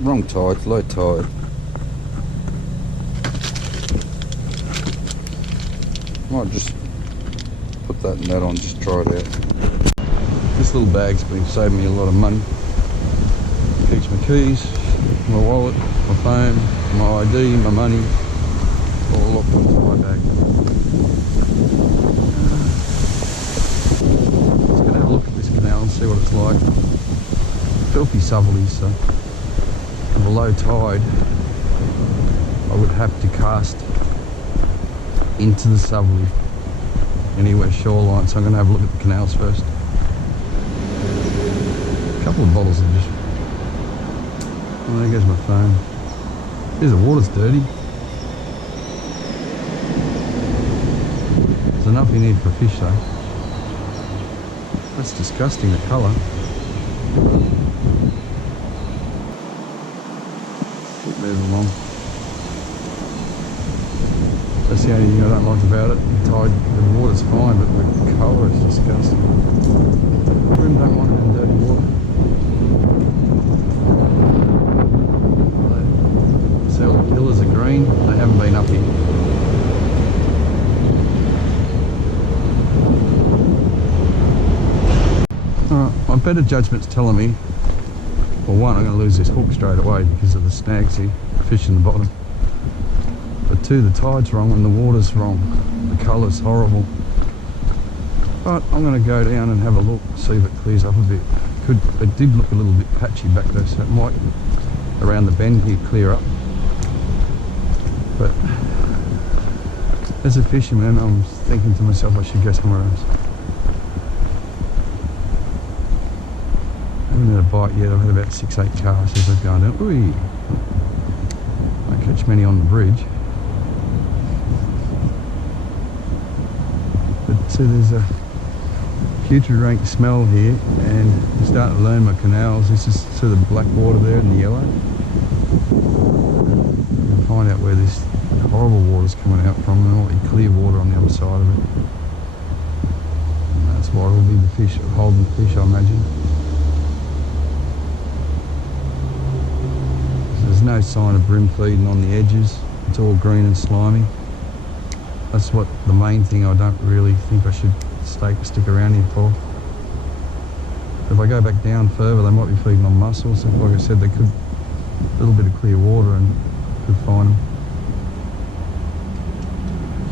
Wrong tide, low tide. Might just put that and that on, just try it out. This little bag's been saving me a lot of money. Keeps my keys, my wallet, my phone, my ID, my money, all locked into my bag. Just gonna have a look at this canal and see what it's like. Filthy southerlies, so with a low tide I would have to cast into the southerly anywhere shoreline, so I'm gonna have a look at the canals first. A couple of bottles of just, oh, there goes my phone. Here's the water's dirty. There's enough in here for fish though. That's disgusting, the colour. Keep moving along. That's the only thing I don't like about it. The tide, the water's fine, but the colour is disgusting. I really don't want it in dirty water. See all the pillars are green, they haven't been up here. Alright, my better judgment's telling me, well, one, I'm going to lose this hook straight away because of the snags here, fish in the bottom. But two, the tide's wrong and the water's wrong. The colour's horrible. But I'm going to go down and have a look, see if it clears up a bit. It did look a little bit patchy back there, so it might, around the bend here, clear up. But as a fisherman, I'm thinking to myself I should go somewhere else. I haven't had a bite yet. I've had about 6-8 casts as I've gone down. Ooh, don't catch many on the bridge. But see, there's a putrid rank smell here, and I'm starting to learn my canals. This is sort of the black water there and the yellow. I'll find out where this horrible water's coming out from, and there might be clear water on the other side of it. And that's why it'll be the fish, holding fish, I imagine. So there's no sign of bream feeding on the edges. It's all green and slimy. That's what the main thing I don't really think I should stick around here for. If I go back down further, they might be feeding on mussels. Like I said, they could, a little bit of clear water and could find them.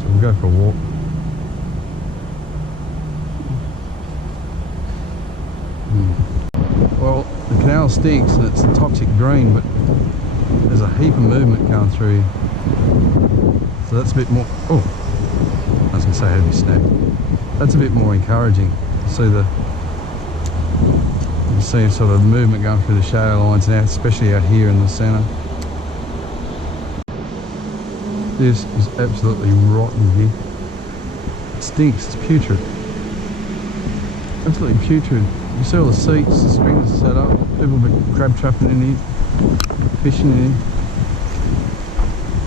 So we'll go for a walk. Well, the canal stinks and it's a toxic green, but there's a heap of movement going through here. So that's a bit more, oh, I was going to say heavy snap. That's a bit more encouraging. See you see sort of movement going through the shadow lines now, especially out here in the centre. This is absolutely rotten here. It stinks, it's putrid. Absolutely putrid. You see all the seats, the strings set up, people have been crab trapping in here, fishing in here.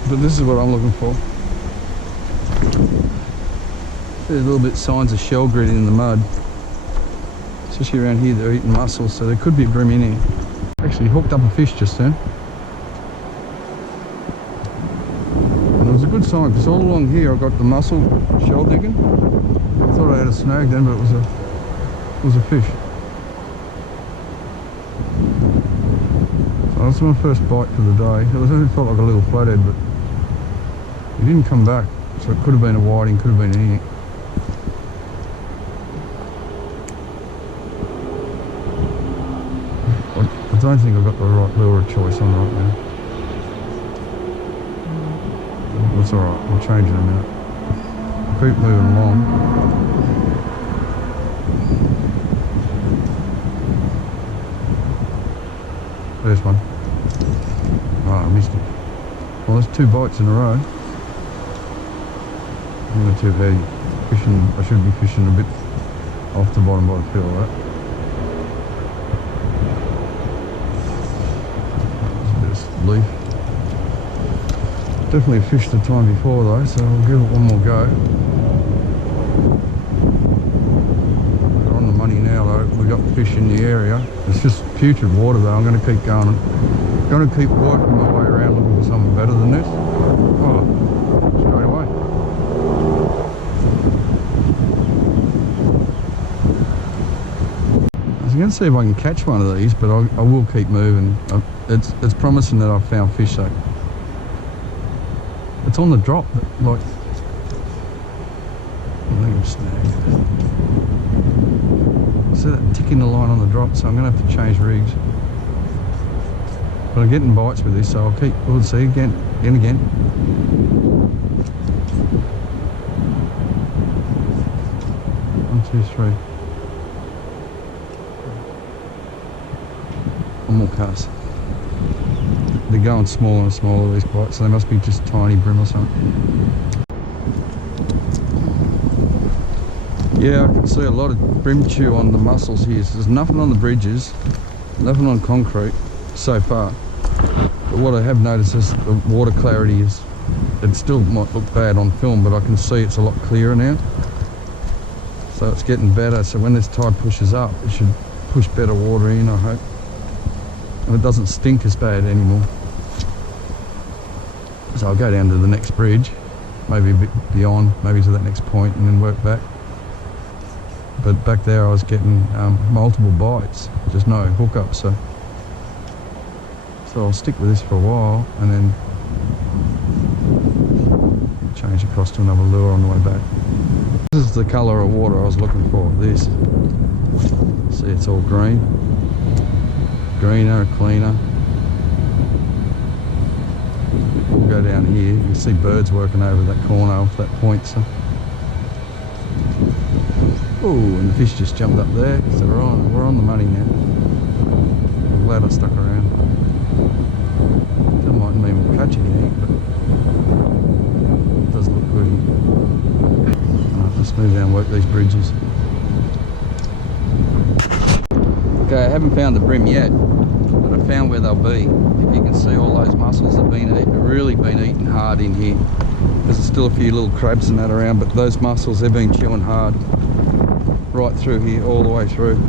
But this is what I'm looking for. There's a little bit signs of shell gritting in the mud. Especially around here, they're eating mussels, so there could be a bream in here. Actually hooked up a fish just then. And it was a good sign, because all along here I got the mussel shell digging. I thought I had a snag then, but it was a fish. So that's my first bite for the day. It only felt like a little flathead, but he didn't come back. So it could have been a whiting, could have been anything. I don't think I've got the right lure of choice on right now. That's alright, I'll change in a minute. I'll keep moving along. There's one. Oh, I missed it. Well, there's 2 bites in a row. I'm not too bad. Fishing, I should be fishing a bit off the bottom by the feel of that. Leaf. Definitely fished the time before though, so I'll give it one more go. We're on the money now though. We've got fish in the area. It's just putrid water though. I'm going to keep going Got to keep working my way around looking for something better than this. Oh, straight away. I was going to see if I can catch one of these, but I will keep moving. It's promising that I've found fish though. It's on the drop, like. See that tick in the line on the drop, so I'm going to have to change rigs. But I'm getting bites with this, so I'll keep. We'll see again and again. 1, 2, 3. One more cast. They're going smaller and smaller, these bites, so they must be just tiny brim or something. Yeah, I can see a lot of brim chew on the mussels here. So there's nothing on the bridges, nothing on concrete so far. But what I have noticed is the water clarity is, it still might look bad on film, but I can see it's a lot clearer now. So it's getting better. So when this tide pushes up, it should push better water in, I hope. And it doesn't stink as bad anymore. So I'll go down to the next bridge, maybe a bit beyond, maybe to that next point, and then work back. But back there I was getting multiple bites, just no hookup, so I'll stick with this for a while and then change across to another lure on the way back. This is the colour of water I was looking for, this. See, it's all green. Greener, cleaner. We'll go down here, you can see birds working over that corner off that point, so. Oh, and the fish just jumped up there, so we're on the money now. I'm glad I stuck around. That mightn't mean we'll catch anything, but it does look good. I'll just move down and work these bridges. Okay, I haven't found the brim yet, but I found where they'll be. If you can see, all those mussels have really been eating hard in here. There's still a few little crabs and that around, but those mussels, they've been chewing hard. Right through here, all the way through.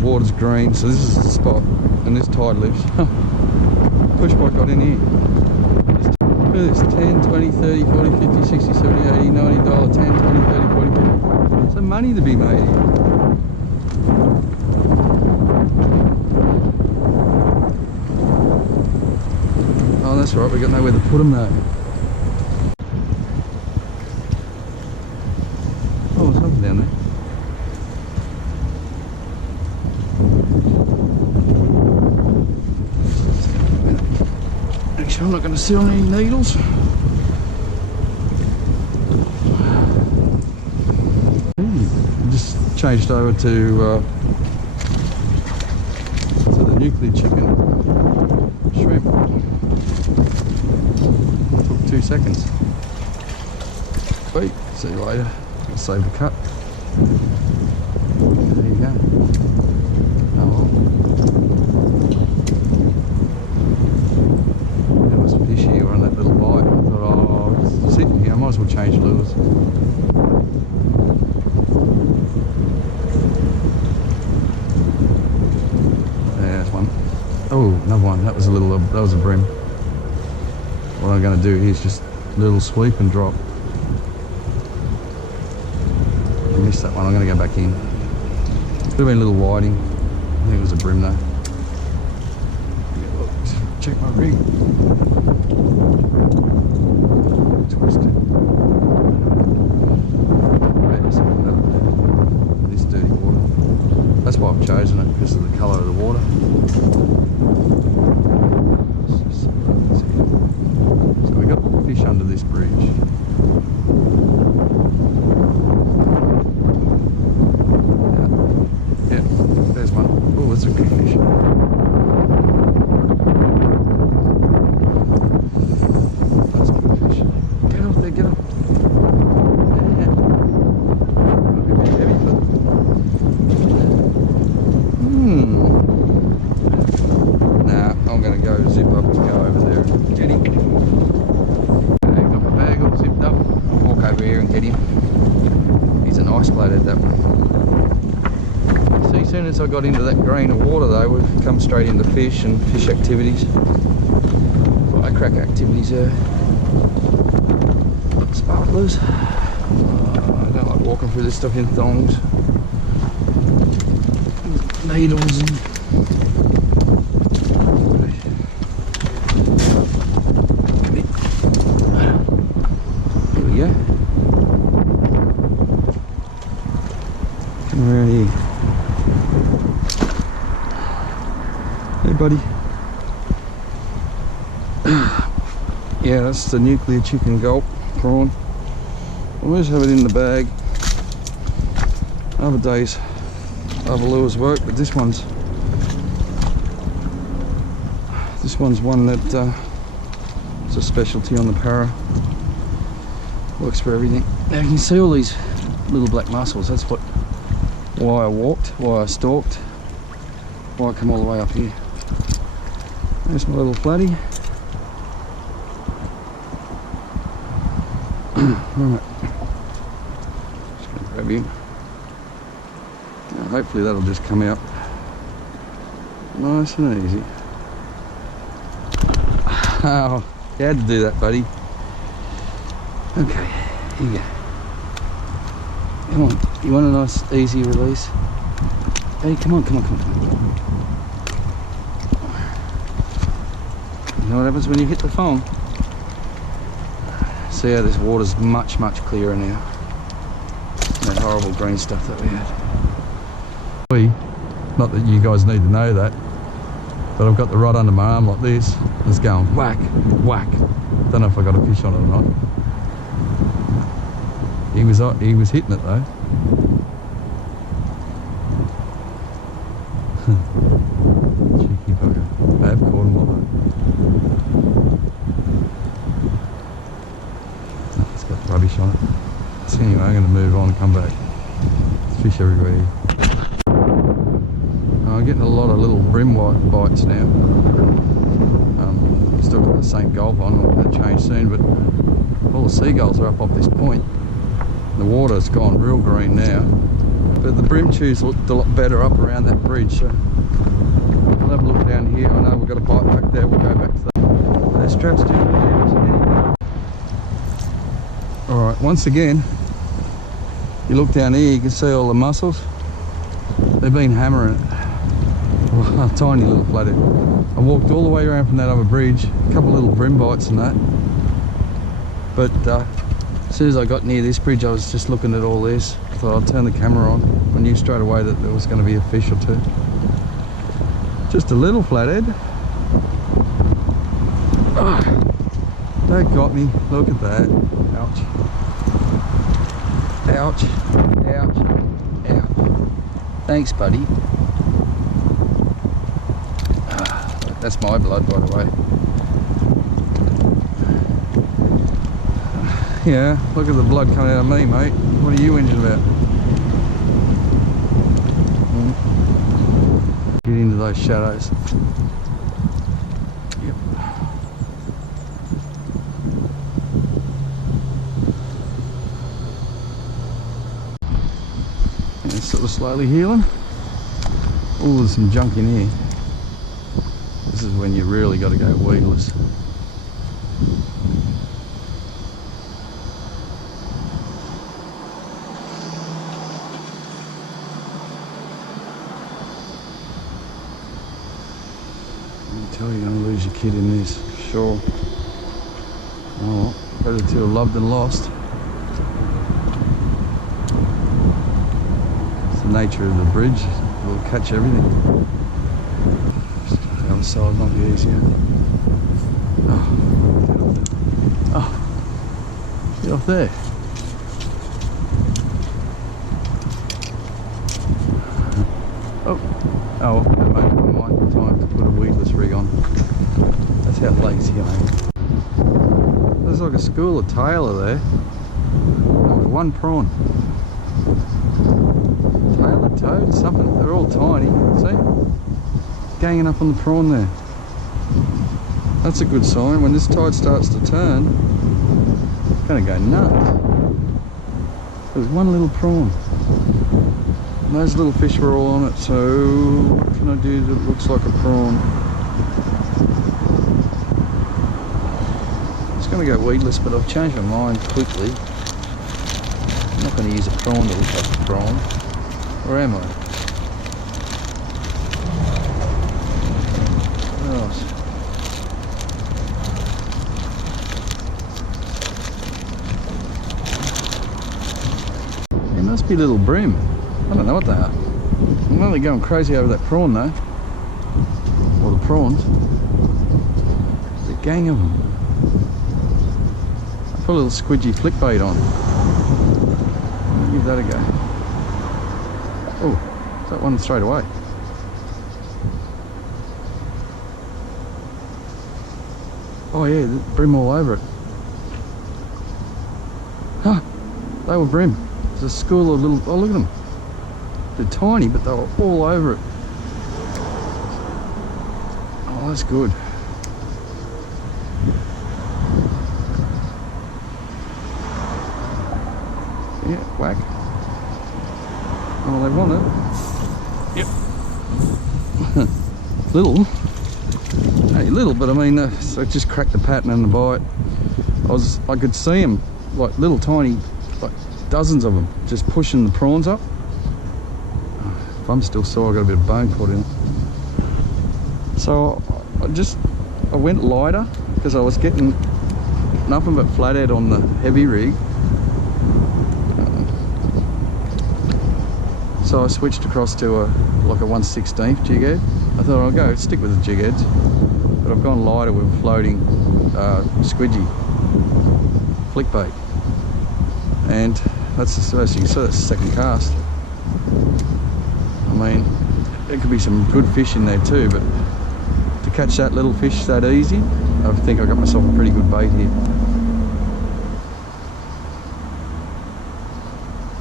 Water's green, so this is the spot, and this tide lifts. Push what got in here. Look at this, 10, 20, 30, 40, 50, 60, 70, 80, 90 $10, 20, 30, 40, 50. There's some money to be made here. Oh, that's right, we got nowhere to put them though. Oh, there's something down there. I'm not going to sit on any needles. I just changed over to the nuclear chicken shrimp. Took 2 seconds. Sweet. See you later. I'll save the cut. There you go. Oh well. Fishy or on that little bite. I thought, oh, it's sitting here, I might as well change lures. Yeah, that's one. Oh, another one. That was a brim. What I'm going to do here is just a little sweep and drop. I missed that one. I'm going to go back in. Could have been a little whiting. I think it was a brim though. Check my rig. Twisted. This dirty water. That's why I've chosen it, because of the colour of the water. So we got fish under this bridge. Yeah, there's one. Oh, that's a good fish. soon as I got into that green of water though, we've come straight into fish and fish activities. Firecrack activities there. Sparklers. I don't like walking through this stuff in thongs. Needles and... Here we go. Come around here. Hey buddy. Yeah, that's the nuclear chicken gulp prawn. I always have it in the bag. Other days other lures work, but this one's one that it's a specialty on the para. Works for everything. Now you can see all these little black mussels. That's why I walked, why I stalked, why I come all the way up here. There's my little flatty. Right. Just gonna grab him. Now hopefully that'll just come out nice and easy. Oh, you had to do that, buddy. Okay, here you go. Come on, you want a nice easy release? Hey, come on. You know what happens when you hit the foam? See how this water's much clearer now. That horrible green stuff that we had. Not that you guys need to know that, but I've got the rod under my arm like this. It's going whack, whack. Don't know if I got a fish on it or not. He was hitting it though. Cheeky bugger. I have caught him like that. It's got rubbish on it. So anyway, I'm going to move on and come back. There's fish everywhere. I'm getting a lot of little brim bites now. Still got the same gulp on. I'm going to change soon, but all the seagulls are up off this point. The water's gone real green now, but the brim chews looked a lot better up around that bridge. So we'll have a look down here. I know we've got a bite back there. We'll go back to that. There's traps too. All right. Once again, you look down here, you can see all the mussels. They've been hammering it. Oh, a tiny little flathead. I walked all the way around from that other bridge, a couple of little brim bites and that. But as soon as I got near this bridge, I was just looking at all this. I thought I'd turn the camera on. I knew straight away that there was going to be a fish or two. Just a little flathead. Oh, that got me. Look at that. Ouch. Ouch. Ouch. Ouch. Thanks, buddy. That's my blood, by the way. Yeah, look at the blood coming out of me, mate. What are you whinging about? Get into those shadows. Yep. And it's sort of slowly healing. Oh, there's some junk in here. This is when you really got to go weedless. I tell you, you're going to lose your kid in this, sure. Oh, well, better to have loved than lost. It's the nature of the bridge. We'll catch everything. The other side might be easier. Oh, get off there. Oh, that made my mind time to put a weedless rig on. That's how lazy I am. There's like a school of tailor there. With one prawn. Tailor, toad, something. They're all tiny. See? Ganging up on the prawn there. That's a good sign. When this tide starts to turn, it's going to go nuts. There's one little prawn. And those little fish were all on it, so what can I do that looks like a prawn? I was going to go weedless, but I've changed my mind quickly. I'm not going to use a prawn to look like a prawn. Where am I? Oh. There must be little bream. I don't know what they are. I'm only going crazy over that prawn though. Or the prawns. There's a gang of them. I put a little squidgy flick bait on. Give that a go. Oh, that one straight away. Oh yeah, bream all over it. Huh, they were bream. There's a school of little, oh look at them. They're tiny, but they were all over it. Oh, that's good. Yeah, whack. Oh, they want it. Yep. Little. Hey, little, but I mean, so it just cracked the pattern and the bite. I could see them, like little tiny, like dozens of them, just pushing the prawns up. If I'm still sore, I got a bit of bone caught in it. So I went lighter because I was getting nothing but flathead on the heavy rig. So I switched across to like a 1/16 jig head. I thought I'll go stick with the jig heads, but I've gone lighter with a floating squidgy flick bait, and that's as you can see, that's the second cast. I mean, there could be some good fish in there too, but to catch that little fish that easy, I think I got myself a pretty good bait here.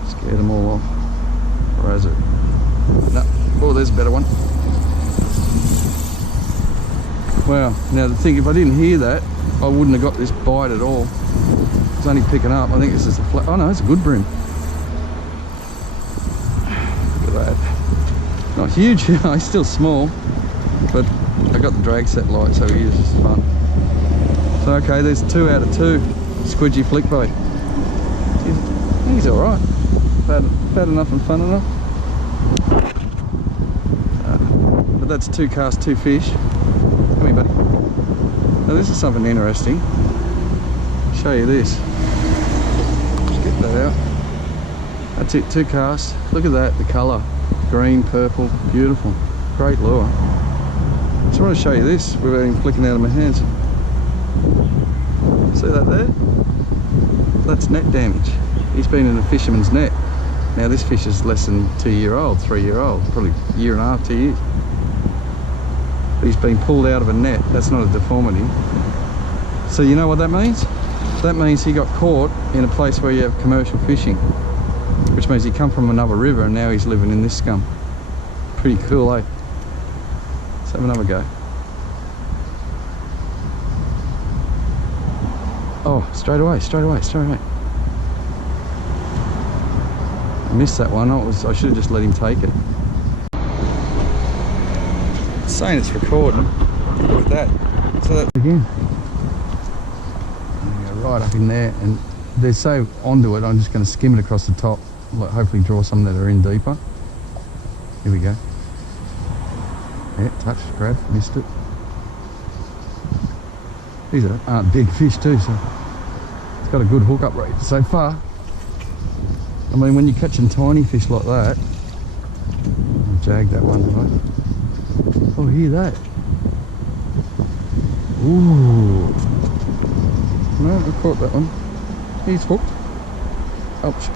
Scared them all off. Where is it? No. Oh, there's a better one. Wow. Now the thing, if I didn't hear that, I wouldn't have got this bite at all. It's only picking up. I think it's just a flat. Oh no, it's a good bream. Look at that. Not huge, he's still small, but I got the drag set light, so he is just fun. So okay, there's 2 out of 2 squidgy flick bait. He's all right. Bad enough and fun enough. But that's 2 casts, 2 fish. Come here, buddy. Now this is something interesting. I'll show you this. Just get that out. That's it, 2 casts. Look at that, the colour. Green, purple, beautiful. Great lure. Just want to show you this without even flicking out of my hands. See that there? That's net damage. He's been in a fisherman's net. Now this fish is less than 2-year-old, 3-year-old, probably a year and a half, 2 years. But he's been pulled out of a net. That's not a deformity. So you know what that means? That means he got caught in a place where you have commercial fishing, which means he come from another river and now he's living in this scum. Pretty cool, eh? Let's have another go. Oh, straight away. I missed that one. I should have just let him take it. It's saying it's recording. Look at that. So that again. Go right up in there, and they're so onto it, I'm just going to skim it across the top. Like hopefully draw some that are in deeper. Here we go. Yeah, touch, grab, missed it. These aren't big fish too, so it's got a good hook up rate so far. I mean, when you're catching tiny fish like that, I'll jag that one, right? Oh, hear that? Ooh. No, I caught that one. He's hooked. Ouch.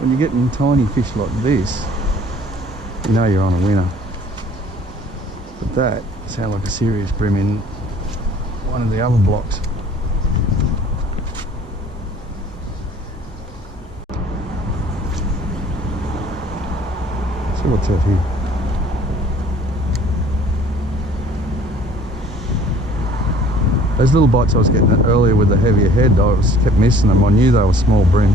When you're getting tiny fish like this, you know you're on a winner. But that sounds like a serious bream in one of the other blocks. See what's out here. Those little bites I was getting earlier with the heavier head, I kept missing them. I knew they were small bream.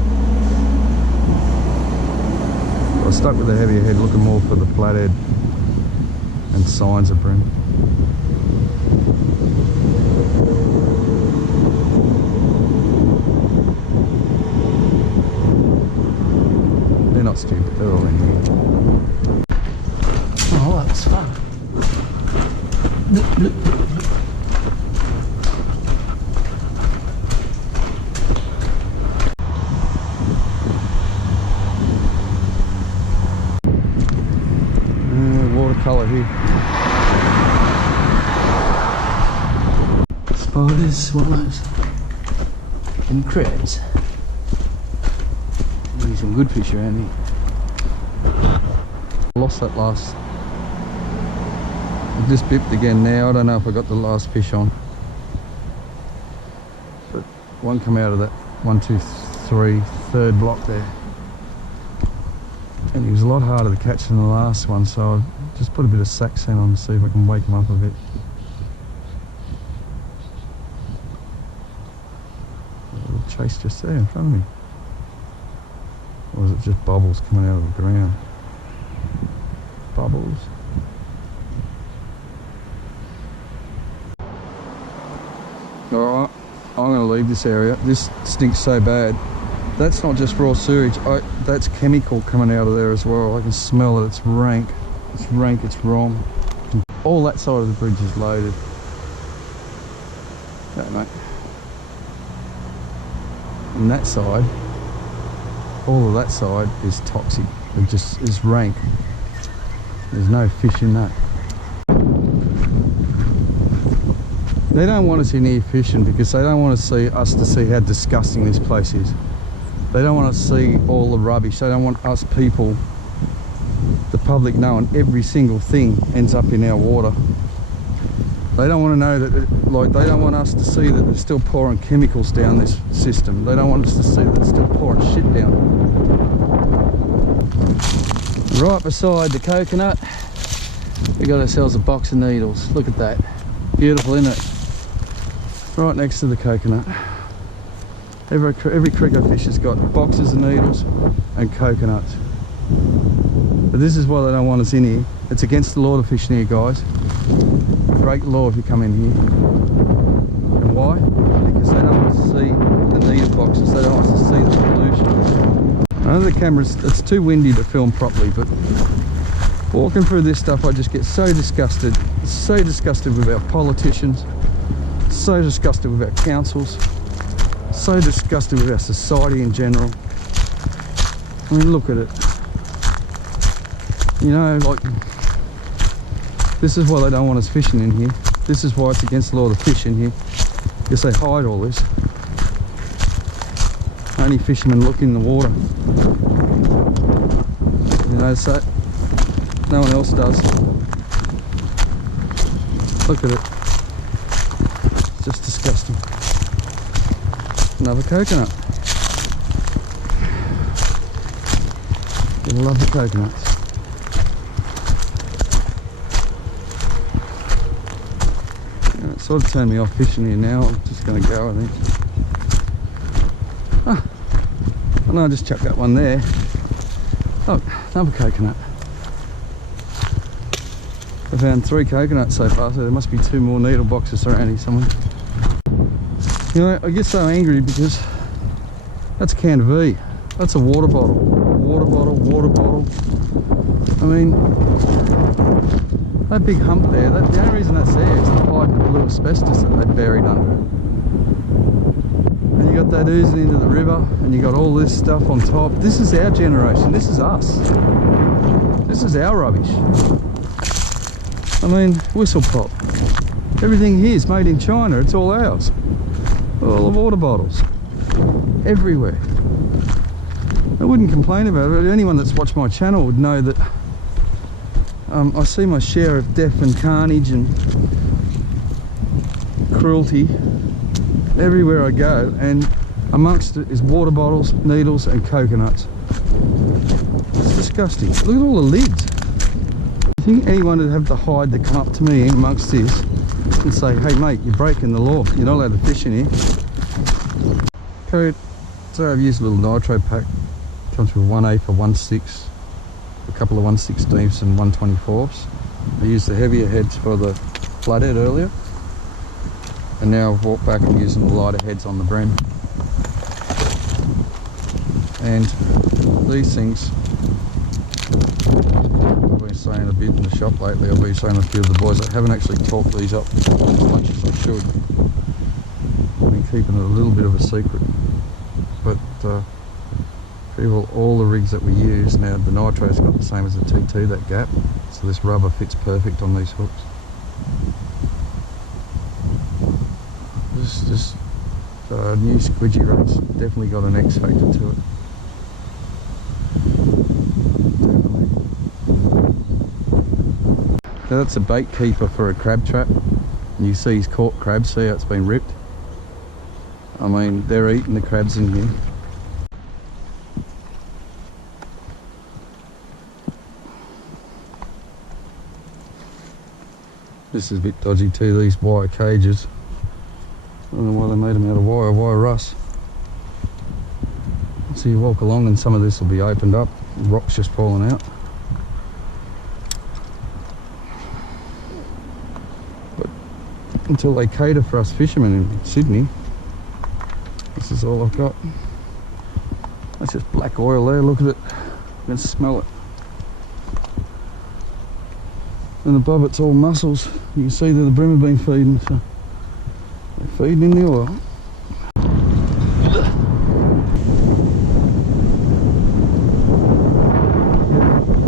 I stuck with the heavier head, looking more for the flathead and signs of bream. They're not stupid, they're all in here. Oh, that was fun. Look, look, look, look. Watercolour here. Spiders, swallows, and crabs. There's some good fish around here. Lost that last. I just bipped again now. I don't know if I got the last fish on. But one come out of that 1, 2, 3, third block there. And he was a lot harder to catch than the last one, so I just put a bit of sack scent on to see if I can wake him up a bit. A little chase just there in front of me. Or is it just bubbles coming out of the ground? Bubbles. Alright, I'm going to leave this area. This stinks so bad. That's not just raw sewage, that's chemical coming out of there as well. I can smell it, it's rank. It's rank, it's wrong. All that side of the bridge is loaded. Okay, mate. And that side, all of that side is toxic. It just is rank. There's no fish in that. They don't want us in here fishing because they don't want us to see how disgusting this place is. They don't want to see all the rubbish. They don't want us people, the public, knowing every single thing ends up in our water. They don't want to know that, they don't want us to see that they're still pouring chemicals down this system. They don't want us to see that they're still pouring shit down. Right beside the coconut, we got ourselves a box of needles. Look at that. Beautiful, isn't it? Right next to the coconut. Every creek I fish has got boxes of needles and coconuts. But this is why they don't want us in here. It's against the law to fish in here, guys. Break the law if you come in here. And why? Because they don't want us to see the needle boxes. They don't want us to see the pollution. I know the camera's, it's too windy to film properly, but walking through this stuff, I just get so disgusted. So disgusted with our politicians. So disgusted with our councils. So disgusted with our society in general. I mean, look at it. You know, like, this is why they don't want us fishing in here. This is why it's against the law to fish in here, because they hide all this. Only fishermen look in the water. You know, so no one else does. Look at it. It's just disgusting. Another coconut. I love the coconuts. Yeah, it sort of turned me off fishing here now. I'm just going to go, I think. Ah, I know I just chucked that one there. Oh, another coconut. I found 3 coconuts so far, so there must be 2 more needle boxes around here somewhere. You know, I get so angry because that's a can of V. That's a water bottle. Water bottle, water bottle. I mean, that big hump there, the only reason that's there is to hide the blue asbestos that they buried under it. And you got that oozing into the river, and you got all this stuff on top. This is our generation. This is us. This is our rubbish. I mean, whistle pop. Everything here is made in China. It's all ours. All the water bottles. Everywhere. I wouldn't complain about it. Anyone that's watched my channel would know that I see my share of death and carnage and cruelty everywhere I go, and amongst it is water bottles, needles and coconuts. It's disgusting. Look at all the lids. You think anyone would have the hide to come up to me amongst this and say, hey mate, you're breaking the law, you're not allowed to fish in here. Okay, so I've used a little nitro pack. Comes with 1/8 or 1/6 a couple of 1/16ths and 1/24ths. I used the heavier heads for the flathead earlier, and now I've walked back and using the lighter heads on the bream. And these things, I've been saying a bit in the shop lately, I've been saying to a few of the boys, I haven't actually talked these up as much as I should. I've been keeping it a little bit of a secret, but all the rigs that we use now, the nitro's got the same as the TT, that gap, so this rubber fits perfect on these hooks. This new squidgy rate's definitely got an X factor to it. Definitely. Now that's a bait keeper for a crab trap. And you see he's caught crabs, see how it's been ripped? I mean, they're eating the crabs in here. This is a bit dodgy too, these wire cages. I don't know why they made them out of wire rust. So you walk along and some of this will be opened up, rocks just falling out. But until they cater for us fishermen in Sydney, this is all I've got. That's just black oil there, look at it. You can smell it. And above it's all mussels. You can see that the bream have been feeding, so they're feeding in the oil.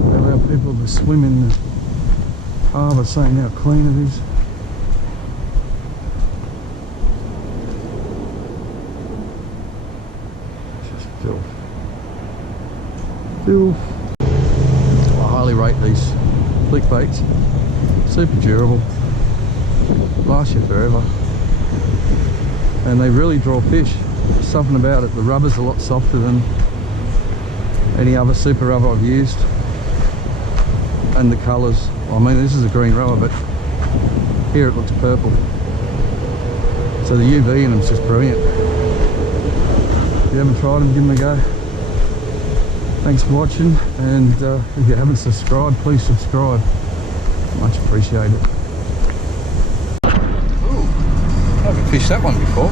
They allow people to swim in the harbour, saying how clean it is. It's just filth. Filth. I highly rate these flick baits. Super durable, last you forever, and they really draw fish. There's something about it, the rubber's a lot softer than any other super rubber I've used, and the colours, I mean this is a green rubber but here it looks purple, so the UV in them's just brilliant. If you haven't tried them, give them a go. Thanks for watching, and if you haven't subscribed, please subscribe. Much appreciated. Ooh, I haven't fished that one before.